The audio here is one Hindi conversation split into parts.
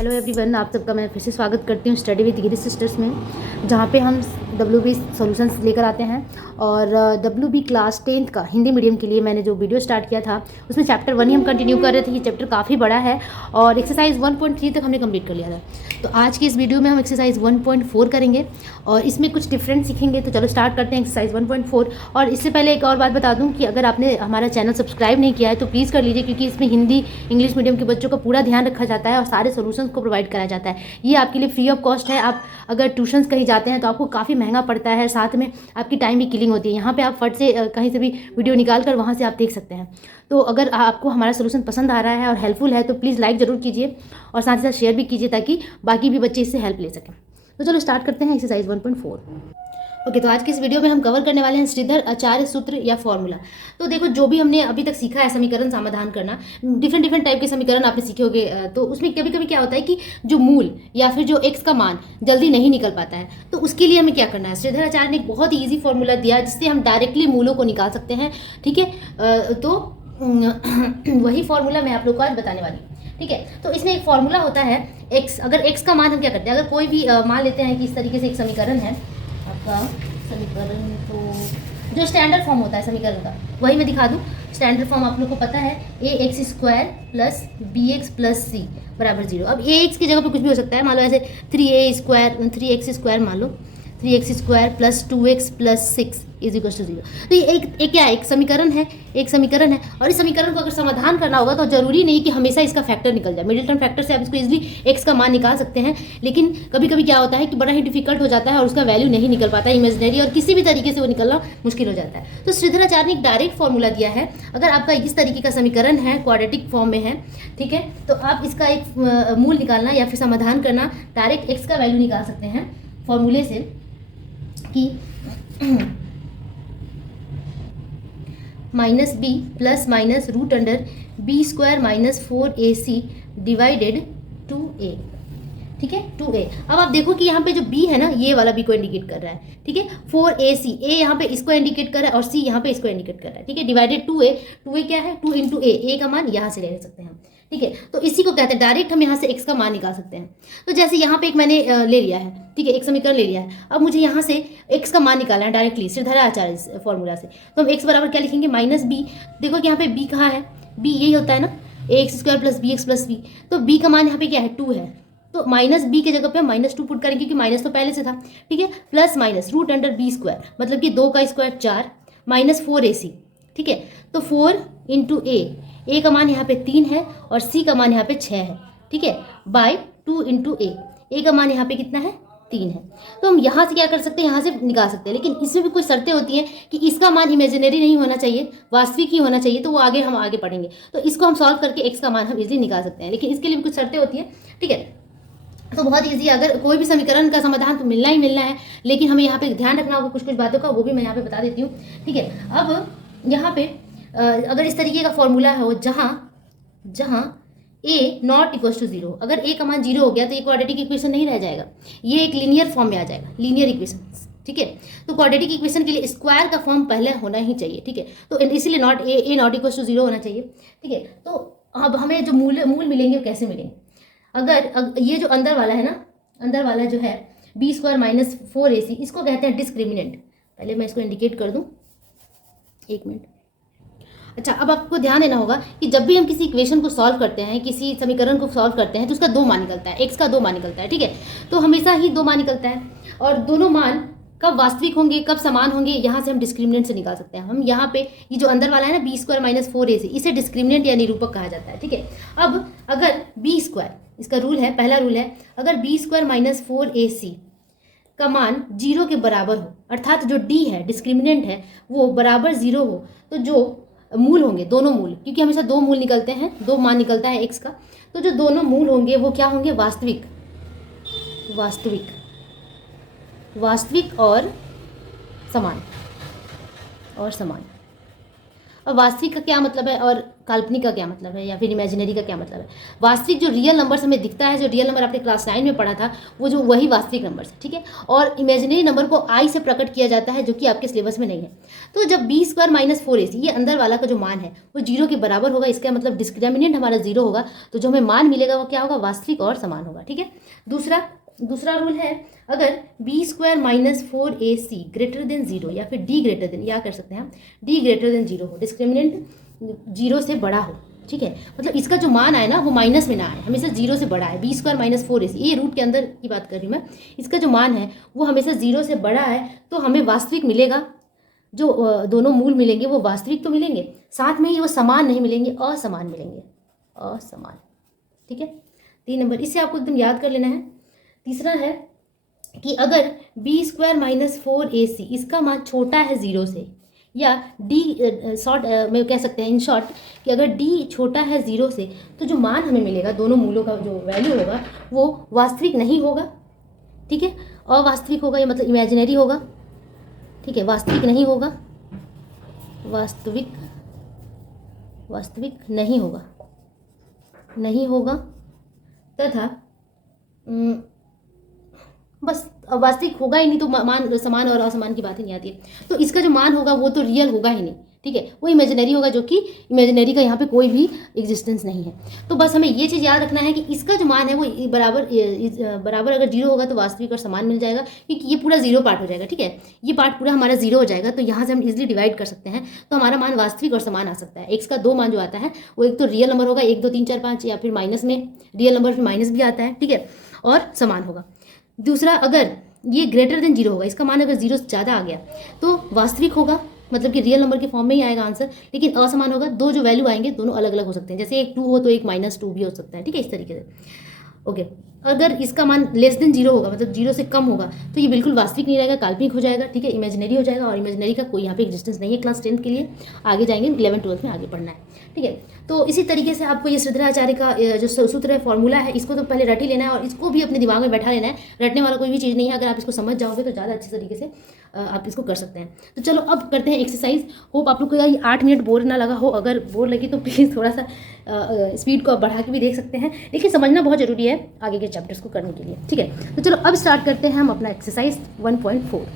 हेलो एवरीवन, आप सबका मैं फिर से स्वागत करती हूँ स्टडी विद गिरी सिस्टर्स में, जहाँ पे हम WB सॉल्यूशंस लेकर आते हैं। और WB क्लास 10th का हिंदी मीडियम के लिए मैंने जो वीडियो स्टार्ट किया था उसमें चैप्टर 1 ही हम कंटिन्यू कर रहे थे। ये चैप्टर काफ़ी बड़ा है और एक्सरसाइज 1.3 तक हमने कंप्लीट कर लिया था। तो आज की इस वीडियो में हम एक्सरसाइज 1.4 करेंगे और इसमें कुछ डिफरेंट सीखेंगे। तो चलो स्टार्ट करते हैं एक्सरसाइज 1.4। और इससे पहले एक और बात बता दूं कि अगर आपने हमारा चैनल सब्सक्राइब नहीं किया है तो प्लीज़ कर लीजिए, क्योंकि इसमें हिंदी इंग्लिश मीडियम के बच्चों का पूरा ध्यान रखा जाता है और सारे सोल्यूशन को प्रोवाइड कराया जाता है। ये आपके लिए फ्री ऑफ कॉस्ट है। आप अगर ट्यूशन्स कहीं जाते हैं तो आपको काफ़ी महंगा पड़ता है, साथ में आपकी टाइम भी किलिंग होती है। यहाँ पे आप फट से कहीं से भी वीडियो निकाल कर वहाँ से आप देख सकते हैं। तो अगर आपको हमारा सोल्यूशन पसंद आ रहा है और हेल्पफुल है तो प्लीज़ लाइक ज़रूर कीजिए और साथ ही साथ शेयर भी कीजिए ताकि बाकी भी बच्चे इससे हेल्प ले सकें। तो चलो स्टार्ट करते हैं एक्सरसाइज 1.4। ओके, तो आज की इस वीडियो में हम कवर करने वाले हैं श्रीधर आचार्य सूत्र या फॉर्मूला। तो देखो, जो भी हमने अभी तक सीखा है समीकरण समाधान करना, डिफरेंट टाइप के समीकरण आपने सीखे होंगे। तो उसमें कभी कभी क्या होता है कि जो मूल या फिर जो एक्स का मान जल्दी नहीं निकल पाता है, तो उसके लिए हमें क्या करना है। श्रीधर आचार्य ने एक बहुत ही ईजी फॉर्मूला दिया जिससे हम डायरेक्टली मूलों को निकाल सकते हैं। ठीक है, तो वही फॉर्मूला मैं आप लोग को आज बताने वाली हूँ। ठीक है, तो इसमें एक फॉर्मूला होता है एक्स। अगर एक्स का मान हम क्या करते हैं, अगर कोई भी मान लेते हैं कि इस तरीके से एक समीकरण है आपका समीकरण, तो जो स्टैंडर्ड फॉर्म होता है समीकरण का वही मैं दिखा दूँ। स्टैंडर्ड फॉर्म आप लोग को पता है, ax² plus bx plus c बराबर 0। अब ax की जगह पे कुछ भी हो सकता है। मान लो ऐसे 3x² मान लो 3x² plus 2x plus 6 is equal to 0। तो ये एक क्या है, एक समीकरण है। और इस समीकरण को अगर समाधान करना होगा तो जरूरी नहीं कि हमेशा इसका फैक्टर निकल जाए। मिडिल टर्म फैक्टर से आप इसको इजीली x का मान निकाल सकते हैं, लेकिन कभी कभी क्या होता है कि बड़ा ही डिफिकल्ट हो जाता है और उसका वैल्यू नहीं निकल पाता है, इमेजिनरी, और किसी भी तरीके से वो निकलना मुश्किल हो जाता है। तो श्रीधर आचार्य ने एक डायरेक्ट फॉर्मूला दिया है। अगर आपका इस तरीके का समीकरण है, क्वाड्रेटिक फॉर्म में है, ठीक है, तो आप इसका एक मूल निकालना या फिर समाधान करना, डायरेक्ट x का वैल्यू निकाल सकते हैं फॉर्मूले से कि minus B plus minus root under b² minus 4ac divided 2a। ठीक है, 2a। अब आप देखो कि यहाँ पे जो b है ना, ये वाला b को इंडिकेट कर रहा है। ठीक है, 4ac, a यहाँ पे इसको इंडिकेट कर रहा है और c यहाँ पे इसको इंडिकेट कर रहा है। ठीक है, डिवाइडेड 2a क्या है, 2 इंटू a का मान यहाँ से ले सकते हैं। ठीक है, तो इसी को कहते हैं डायरेक्ट हम यहाँ से x का मान निकाल सकते हैं। तो जैसे यहाँ पे एक मैंने ले लिया है, ठीक है, एक समीकरण ले लिया है। अब मुझे यहाँ से x का मान निकालना है डायरेक्टली श्रीधर आचार्य फॉर्मूला से। तो हम x बराबर क्या लिखेंगे, माइनस b। देखो कि यहाँ पे b कहाँ है, b यही होता है ना, ax² plus bx plus b। तो b का मान यहाँ पे क्या है, 2 है। तो माइनस b के जगह पे हम -2 पुट करेंगे क्योंकि माइनस तो पहले से था। ठीक है, plus minus root under b² मतलब कि 2 का स्क्वायर 4 माइनस 4ac। ठीक है, तो 4 इंटू a का मान यहाँ पे 3 है और c का मान यहाँ पे 6 है। ठीक है, बाय 2 इंटू a का मान यहाँ पे कितना है, 3 है। तो हम यहाँ से क्या कर सकते हैं, यहाँ से निकाल सकते हैं, लेकिन इसमें भी कुछ शर्तें होती हैं कि इसका मान इमेजिनरी नहीं होना चाहिए, वास्तविक ही होना चाहिए। तो वो हम आगे पढ़ेंगे। तो इसको हम सॉल्व करके x का मान हम इजीली निकाल सकते हैं, लेकिन इसके लिए भी कुछ शर्तें होती हैं। ठीक है, तो बहुत ईजी, अगर कोई भी समीकरण का समाधान तो मिलना ही मिलना है, लेकिन हमें यहाँ पे ध्यान रखना होगा कुछ बातों का, वो भी मैं यहाँ पे बता देती हूँ। ठीक है, अब यहाँ पे अगर इस तरीके का फॉर्मूला हो जहाँ a नॉट इक्वल टू 0, अगर a का मान 0 हो गया तो ये क्वाड्रेटिक इक्वेशन नहीं रह जाएगा, ये एक लीनियर फॉर्म में आ जाएगा, लीनियर इक्वेशन। ठीक है, तो क्वाड्रेटिक इक्वेशन के लिए स्क्वायर का फॉर्म पहले होना ही चाहिए। ठीक है, तो इसीलिए a नॉट इक्वल टू 0 होना चाहिए। ठीक है, तो अब हमें जो मूल मिलेंगे वो कैसे मिलेंगे, अगर ये जो अंदर वाला है ना, अंदर वाला जो है b² माइनस 4ac, इसको कहते हैं डिस्क्रिमिनेंट। पहले मैं इसको इंडिकेट कर दूं, एक मिनट। अच्छा, अब आपको ध्यान देना होगा कि जब भी हम किसी इक्वेशन को सॉल्व करते हैं, किसी समीकरण को सॉल्व करते हैं, तो उसका 2 मान निकलता है, x का 2 मान निकलता है। ठीक है, तो हमेशा ही 2 मान निकलता है और दोनों मान कब वास्तविक होंगे, कब समान होंगे, यहाँ से हम डिस्क्रिमिनेंट से निकाल सकते हैं। हम यहाँ पे ये जो अंदर वाला है ना b² माइनस 4ac, इसे डिस्क्रिमिनेंट या निरूपक कहा जाता है। ठीक है, अब अगर b², इसका रूल है, पहला रूल है, अगर b² माइनस 4ac का मान 0 के बराबर हो, अर्थात जो d है, डिस्क्रिमिनेंट है, वो बराबर 0 हो, तो जो मूल होंगे, दोनों मूल, क्योंकि हमेशा 2 मूल निकलते हैं, 2 मान निकलता है x का, तो जो दोनों मूल होंगे वो क्या होंगे, वास्तविक और समान। अब वास्तविक का क्या मतलब है और काल्पनिक का क्या मतलब है या फिर इमेजिनरी का क्या मतलब है। वास्तविक जो रियल नंबर हमें दिखता है, जो रियल नंबर आपने क्लास 9 में पढ़ा था, वो जो वही वास्तविक नंबर है, ठीक है। और इमेजिनरी नंबर को आई से प्रकट किया जाता है, जो कि आपके सिलेबस में नहीं है। तो जब बी स्क्वायर माइनस 4ac ये अंदर वाला का जो मान है वो 0 के बराबर होगा, इसका मतलब डिस्क्रिमिनेंट हमारा 0 होगा, तो जो हमें मान मिलेगा वो क्या होगा, वास्तविक और समान होगा, ठीक है। दूसरा रूल है, अगर B square minus 4ac greater than 0 या फिर डी ग्रेटर देन, या कर सकते हैं हम डी ग्रेटर देन 0 हो, डिस्क्रिमिनेंट 0 से बड़ा हो, ठीक है। मतलब इसका जो मान आए ना वो माइनस में ना आए, हमेशा 0 से बड़ा है। बी स्क्वायर माइनस 4ac ये रूट के अंदर की बात कर रही हूँ मैं, इसका जो मान है वो हमेशा 0 से बड़ा है, तो हमें वास्तविक मिलेगा। जो दोनों मूल मिलेंगे वो वास्तविक तो मिलेंगे, साथ में ही वो समान नहीं मिलेंगे, असमान मिलेंगे, असमान, ठीक है। 3 नंबर इसे आपको एकदम याद कर लेना है। तीसरा है कि अगर बी स्क्वायर माइनस 4ac इसका मान छोटा है 0 से, या डी शॉर्ट में कह सकते हैं इन शॉर्ट कि अगर डी छोटा है 0 से, तो जो मान हमें मिलेगा दोनों मूलों का जो वैल्यू होगा वो वास्तविक नहीं होगा, ठीक है, अवास्तविक होगा, या मतलब इमेजिनरी होगा, ठीक है, वास्तविक नहीं होगा, वास्तविक नहीं होगा तथा बस वास्तविक होगा ही नहीं, तो मान समान और असमान की बात ही नहीं आती है। तो इसका जो मान होगा वो तो रियल होगा ही नहीं, ठीक है, वो इमेजिनरी होगा, जो कि इमेजिनरी का यहाँ पे कोई भी एग्जिस्टेंस नहीं है। तो बस हमें ये चीज़ याद रखना है कि इसका जो मान है वो बराबर अगर 0 होगा तो वास्तविक और समान मिल जाएगा, क्योंकि ये पूरा 0 पार्ट हो जाएगा, ठीक है, ये पार्ट पूरा हमारा 0 हो जाएगा, तो यहाँ से हम इजिली डिवाइड कर सकते हैं, तो हमारा मान वास्तविक और समान आ सकता है। एक्स का 2 मान जो आता है वो एक तो रियल नंबर होगा 1 2 3 4 5, या फिर माइनस में रियल नंबर फिर माइनस भी आता है, ठीक है, और समान होगा। दूसरा, अगर ये ग्रेटर देन 0 होगा, इसका मान अगर 0 से ज़्यादा आ गया तो वास्तविक होगा, मतलब कि रियल नंबर के फॉर्म में ही आएगा आंसर, लेकिन असमान होगा, दो जो वैल्यू आएंगे दोनों अलग अलग हो सकते हैं, जैसे एक 2 हो तो एक -2 भी हो सकता है, ठीक है, इस तरीके से। ओके, अगर इसका मान लेस देन 0 होगा, मतलब 0 से कम होगा, तो ये बिल्कुल वास्तविक नहीं रहेगा, काल्पनिक हो जाएगा, ठीक है, इमेजिनरी हो जाएगा, और इमेजिनरी का कोई यहाँ पे एग्जिस्टेंस नहीं है क्लास 10th के लिए, आगे जाएंगे 11 12 में आगे पढ़ना है, ठीक है। तो इसी तरीके से आपको ये श्रीधराचार्य का जो सूत्र है, फॉर्मूला है, इसको तो पहले रट ही लेना है और इसको भी अपने दिमाग में बैठा लेना है। रटने वाला कोई भी चीज़ नहीं है, अगर आप इसको समझ जाओगे तो ज़्यादा अच्छे तरीके से आप इसको कर सकते हैं। तो चलो अब करते हैं एक्सरसाइज। होप आप लोग को ये 8 मिनट बोर ना लगा हो, अगर बोर लगी तो प्लीज़ थोड़ा सा स्पीड को आप बढ़ा के भी देख सकते हैं, लेकिन समझना बहुत ज़रूरी है आगे के चैप्टर्स को करने के लिए, ठीक है। तो चलो अब स्टार्ट करते हैं हम अपना एक्सरसाइज 1.4।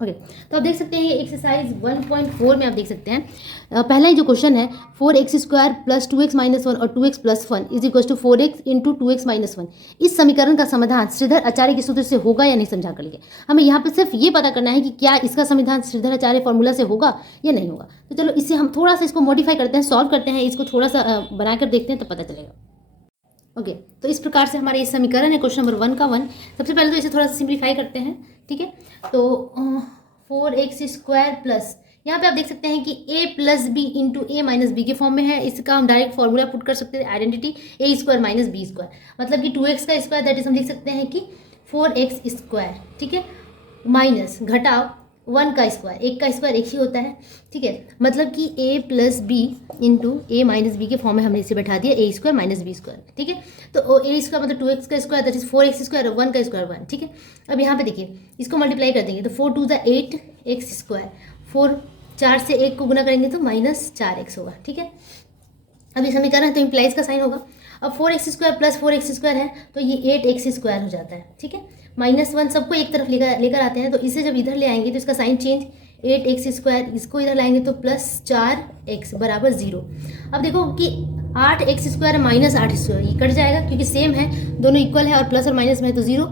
ओके, तो आप देख सकते हैं ये एक्सरसाइज 1.4 में आप देख सकते हैं पहला ही जो क्वेश्चन है 4x square plus 2x minus 1 और 2x plus 1 is equal to 4x into 2x minus 1। इस समीकरण का समाधान श्रीधर आचार्य के सूत्र से होगा या नहीं समझा कर लीजिए। हमें यहाँ पे सिर्फ ये पता करना है कि क्या इसका समाधान श्रीधर आचार्य फॉर्मूला से होगा या नहीं होगा। तो चलो इससे हम थोड़ा सा इसको मॉडिफाई करते हैं, सॉल्व करते हैं, इसको थोड़ा सा बनाकर देखते हैं तो पता चलेगा। ओके, तो इस प्रकार से हमारे ये समीकरण है क्वेश्चन नंबर 1 का 1। सबसे पहले तो इसे थोड़ा सा सिंप्लीफाई करते हैं, ठीक है। तो 4x स्क्वायर प्लस, यहाँ पे आप देख सकते हैं कि a plus B into A minus B के फॉर्म में है, इसका हम डायरेक्ट फॉर्मूला पुट कर सकते हैं, identity a square minus B square, मतलब कि 2x का स्क्वायर, दैट इज हम लिख सकते हैं कि 4x स्क्वायर, ठीक है, माइनस घटाव 1 का स्क्वायर, 1 का स्क्वायर 1 ही होता है, ठीक है, मतलब कि a plus B into A minus B के फॉर्म में हमने इसे बैठा दिया a square minus B square, ठीक है। तो a स्क्वायर मतलब 2x का square, that is 4x square, 1 का स्क्वायर 1, ठीक है। अब यहाँ पे देखिए इसको मल्टीप्लाई कर देंगे तो 4 2 ज़ा 8x स्क्वायर, 4 4 से 1 को गुना करेंगे तो -4x होगा, ठीक है। अब ये समीकरण है तो इम्प्लाइज का साइन होगा। अब 4x square plus 4x square है तो ये 8x स्क्वायर हो जाता है, ठीक है। -1 सबको एक तरफ लेकर आते हैं, तो इसे जब इधर ले आएंगे तो इसका साइन चेंज, 8x स्क्वायर इसको इधर लाएंगे तो +4x बराबर 0। अब देखो कि 8x स्क्वायर -8 स्क्वायर ये कट जाएगा क्योंकि सेम है, दोनों इक्वल है और प्लस और माइनस में है तो 0।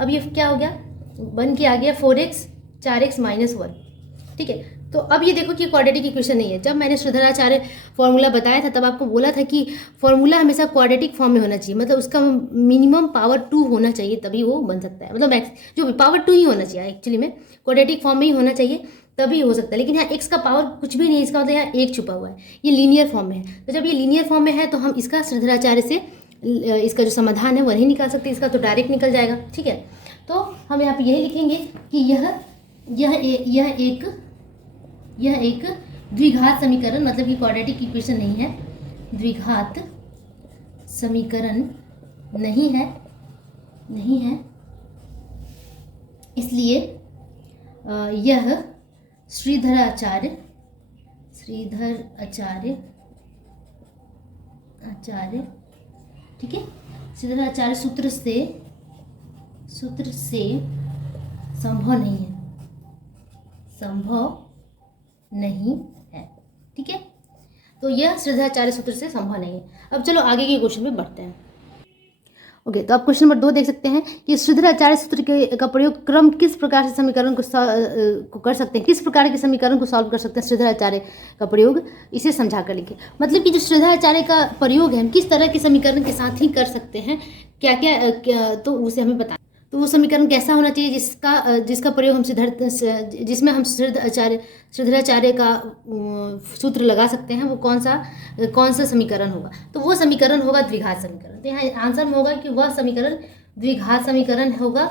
अब ये क्या हो गया, बन के आ गया 4x 4x -1, ठीक है। तो अब ये देखो कि क्वाड्रेटिक इक्वेशन नहीं है। जब मैंने श्रीधराचार्य फॉर्मूला बताया था तब आपको बोला था कि फॉर्मूला हमेशा क्वाड्रेटिक फॉर्म में होना चाहिए, मतलब उसका मिनिमम पावर 2 होना चाहिए तभी वो बन सकता है, मतलब मैक्स जो पावर 2 ही होना चाहिए, एक्चुअली में क्वाड्रेटिक फॉर्म में ही होना चाहिए तभी हो सकता है। लेकिन यहाँ x का पावर कुछ भी नहीं, इसका मतलब यहाँ 1 छुपा हुआ है, ये लीनियर फॉर्म में है। तो जब ये लीनियर फॉर्म में है तो हम इसका श्रीधराचार्य से इसका जो समाधान है वो नहीं निकाल सकते, इसका तो डायरेक्ट निकल जाएगा, ठीक है। तो हम यहाँ पे यही लिखेंगे कि यह एक द्विघात समीकरण, मतलब कि क्वाड्रेटिक इक्वेशन नहीं है, द्विघात समीकरण नहीं है, इसलिए यह श्रीधराचार्य श्रीधर आचार्य ठीक है, श्रीधर आचार्य सूत्र से संभव नहीं है। ठीक है, तो यह श्रीधर आचार्य सूत्र से संभव नहीं है। अब चलो आगे के क्वेश्चन में बढ़ते हैं। ओके, तो आप क्वेश्चन नंबर 2 देख सकते हैं कि श्रीधर आचार्य सूत्र का प्रयोग क्रम किस प्रकार से समीकरण को कर सकते हैं, किस प्रकार के समीकरण को सॉल्व कर सकते हैं श्रीधर आचार्य का प्रयोग, इसे समझा कर लिखिए। मतलब कि जो श्रीधर आचार्य का प्रयोग है हम किस तरह के समीकरण के साथ ही कर सकते हैं, क्या तो उसे हमें बता। तो वो समीकरण कैसा होना चाहिए जिसका प्रयोग हम जिसमें हम श्रीधर आचार्य का सूत्र लगा सकते हैं, वो कौन सा समीकरण होगा। तो वो समीकरण होगा द्विघात समीकरण। तो यहाँ आंसर में होगा कि वह समीकरण द्विघात समीकरण होगा,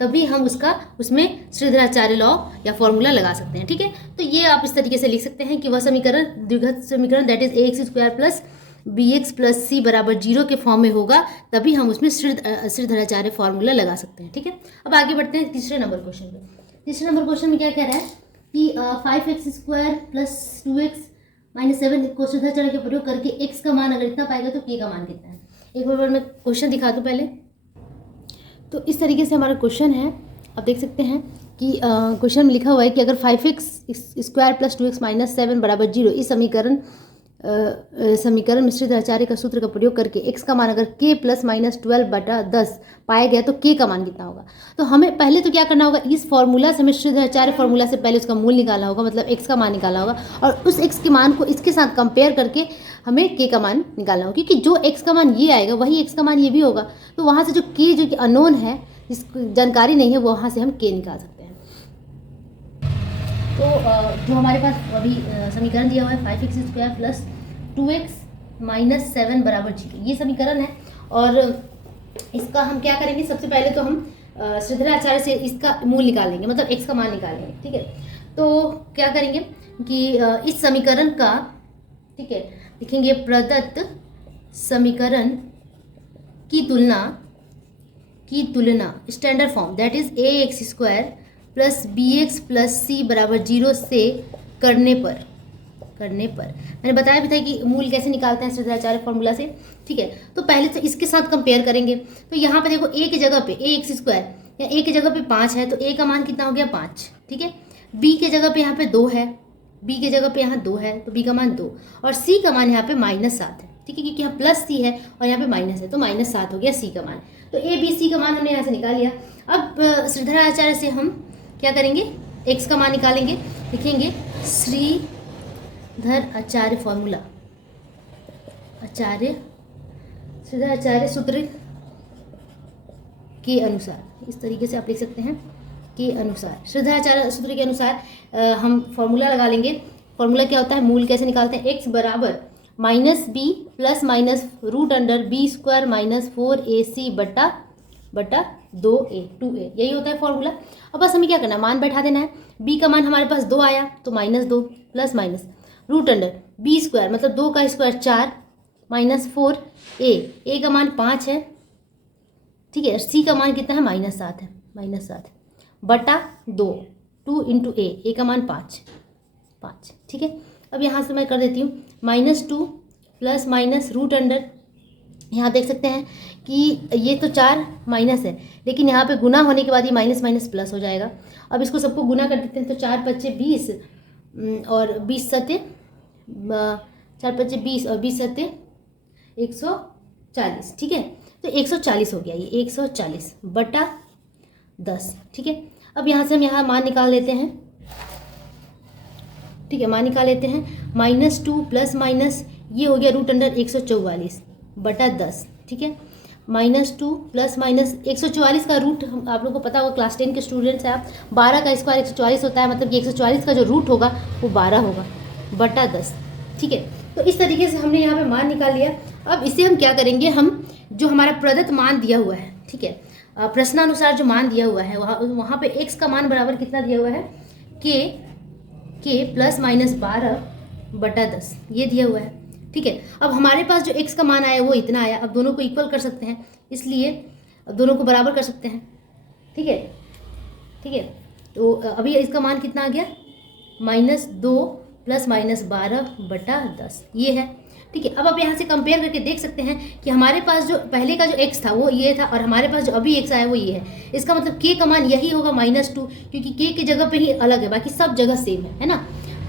तभी हम उसमें श्रीधर आचार्य लॉ या फॉर्मूला लगा सकते हैं। ठीक है, तो ये आप इस तरीके से लिख सकते हैं कि वह समीकरण द्विघात समीकरण that is ax square plus bx plus c बराबर 0 के फॉर्म में होगा, तभी हम उसमें श्रीधर आचार्य फॉर्मूला लगा सकते हैं। ठीक है, अब आगे बढ़ते हैं तीसरे नंबर क्वेश्चन पे। तीसरे नंबर क्वेश्चन में क्या कह रहा है कि 5x square plus 2x minus 7 को श्रीधर आचार्य के प्रयोग करके x का मान अगर इतना पाएगा तो k का मान कितना है। एक बार मैं क्वेश्चन दिखा दूँ पहले। तो इस तरीके से हमारा क्वेश्चन है, आप देख सकते हैं कि क्वेश्चन में लिखा हुआ है कि अगर 5x square plus 2x minus 7 बराबर 0 इस समीकरण में श्रीधर आचार्य का सूत्र का प्रयोग करके x का मान अगर k प्लस माइनस 12/10 पाया गया तो k का मान कितना होगा। तो हमें पहले तो क्या करना होगा, इस फॉर्मूला से हमें श्रीधर आचार्य फॉर्मूला से पहले उसका मूल निकालना होगा, मतलब x का मान निकालना होगा, और उस x के मान को इसके साथ कंपेयर करके हमें k का मान निकालना होगा, क्योंकि जो x का मान ये आएगा वही x का मान ये भी होगा। तो वहाँ से जो k जो कि अननोन है, जिसको जानकारी नहीं है, वहाँ से हम k निकाल सकते हैं। तो जो हमारे पास अभी समीकरण दिया हुआ है 5x square plus 2x minus 7 बराबर 0, ये समीकरण है। और इसका हम क्या करेंगे, सबसे पहले तो हम श्रीधर आचार्य से इसका मूल निकालेंगे, मतलब x का मान निकालेंगे। ठीक है, तो क्या करेंगे कि इस समीकरण का, ठीक है, लिखेंगे प्रदत्त समीकरण की तुलना standard form that is ax square plus bx plus c बराबर 0 से करने पर मैंने बताया भी था कि मूल कैसे निकालते हैं श्रीधर आचार्य फॉर्मूला से। ठीक है, तो पहले तो इसके साथ कंपेयर करेंगे। तो यहाँ पे देखो a की जगह पे ax स्क्वायर या a की जगह पे 5 है, तो a का मान कितना हो गया 5। ठीक है, b की जगह पे यहाँ पे 2 है, b की जगह पे यहाँ 2 है, तो b का मान 2, और c का मान यहाँ पे -7 है। ठीक है, क्योंकि यहाँ प्लस c है और यहाँ पे माइनस है, तो -7 हो गया c का मान। तो a b c का मान हमने यहाँ से निकाल लिया। अब श्रीधर आचार्य से हम क्या करेंगे, x का मान निकालेंगे। लिखेंगे श्रीधर आचार्य फॉर्मूला, श्रीधर आचार्य सूत्र के अनुसार, इस तरीके से आप लिख सकते हैं, के अनुसार श्रीधर आचार्य सूत्र के अनुसार हम फॉर्मूला लगा लेंगे। फॉर्मूला क्या होता है, मूल कैसे निकालते हैं, x बराबर minus B plus minus root under B square minus 4ac बटा 2a, यही होता है फॉर्मूला। अब बस हमें क्या करना है, मान बैठा देना है। b का मान हमारे पास 2 आया, तो -2 plus minus root under B square मतलब 2 का स्क्वायर 4 माइनस 4a का मान 5 है। ठीक है, c का मान कितना है, -7 है, -7 बटा 2 इंटू a का मान 5। ठीक है, अब यहाँ से मैं कर देती हूँ -2 प्लस माइनस रूट अंडर, यहाँ देख सकते हैं कि ये तो 4 माइनस है, लेकिन यहाँ पे गुना होने के बाद ये माइनस माइनस प्लस हो जाएगा। अब इसको सबको गुना कर देते हैं, तो 4 × 5 = 20 और 20 × 4 × 5 = 20 और 20 × 140। ठीक है, तो 140 हो गया, ये 140 बटा 10। ठीक है, अब यहाँ से हम यहाँ मान निकाल लेते हैं। ठीक है, मान निकाल लेते हैं, -2 प्लस माइनस ये हो गया रूट अंडर 144 बटा 10। ठीक है, -2 प्लस माइनस 144 का रूट आप लोगों को पता होगा, क्लास 10 के स्टूडेंट्स हैं आप, 12 का स्क्वायर 144 होता है, मतलब कि 144 का जो रूट होगा वो 12 होगा बटा 10। ठीक है, तो इस तरीके से हमने यहाँ पे मान निकाल लिया। अब इसे हम क्या करेंगे, हम जो हमारा प्रदत्त मान दिया हुआ है, ठीक है, प्रश्नानुसार जो मान दिया हुआ है वहाँ पे x का मान बराबर कितना दिया हुआ है, k प्लस माइनस 12 बटा 10, ये दिया हुआ है। ठीक है, अब हमारे पास जो x का मान आया वो इतना आया। अब दोनों को इक्वल कर सकते हैं, इसलिए अब दोनों को बराबर कर सकते हैं। ठीक है, तो अभी इसका मान कितना आ गया, -2 ±12/10 ये है। ठीक है, अब आप यहाँ से कंपेयर करके देख सकते हैं कि हमारे पास जो पहले का जो x था वो ये था और हमारे पास जो अभी x आया वो ये है। इसका मतलब k का मान यही होगा -2, क्योंकि k की जगह पे ही अलग है, बाकी सब जगह सेम है ना।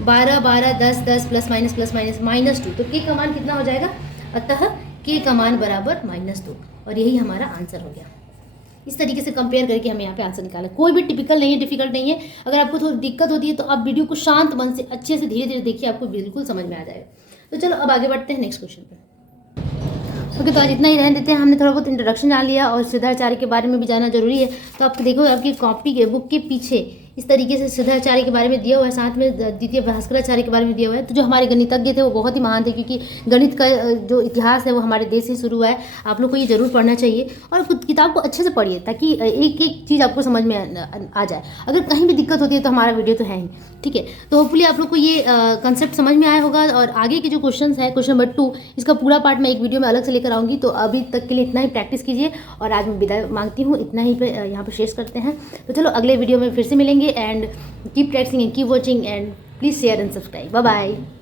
12 12 10 10 ±2, तो k का मान कितना हो जाएगा, अतः k का मान बराबर -2, और यही हमारा आंसर हो गया। इस तरीके से कंपेयर करके हमें यहाँ पे आंसर निकालना। कोई भी टिपिकल नहीं है, डिफिकल्ट नहीं है। अगर आपको थोड़ी दिक्कत होती है तो आप वीडियो को शांत मन से अच्छे से धीरे धीरे देखिए, आपको बिल्कुल समझ में आ जाएगा। तो चलो अब आगे बढ़ते हैं नेक्स्ट क्वेश्चन पे। ओके, तो आज इतना ही रहने देते हैं। हमने थोड़ा बहुत इंट्रोडक्शन जान लिया और सिद्धाचार्य के बारे में भी जानना जरूरी है। तो आप देखो आपकी कॉपी के बुक के पीछे इस तरीके से सिद्धाचार्य के बारे में दिया हुआ है, साथ में द्वितीय भास्कराचार्य के बारे में दिया हुआ है। तो जो हमारे गणितज्ञ थे वो बहुत ही महान थे, क्योंकि गणित का जो इतिहास है वो हमारे देश से शुरू हुआ है। आप लोग को ये जरूर पढ़ना चाहिए और किताब को अच्छे से पढ़िए, ताकि एक एक चीज़ आपको समझ में आ जाए। अगर कहीं भी दिक्कत होती है तो हमारा वीडियो तो है ही, ठीक है। तो होपफुली आप लोग को ये कंसेप्ट समझ में आया होगा। और आगे के जो क्वेश्चन है, क्वेश्चन नंबर 2, इसका पूरा पार्ट मैं एक वीडियो में अलग से लेकर आऊँगी। तो अभी तक के लिए इतना ही प्रैक्टिस कीजिए और आज मैं विदाई मांगती हूँ। इतना ही पे यहाँ पर शेयर करते हैं। तो चलो अगले वीडियो में फिर से मिलेंगे। And keep practising and keep watching and please share and subscribe. Bye bye.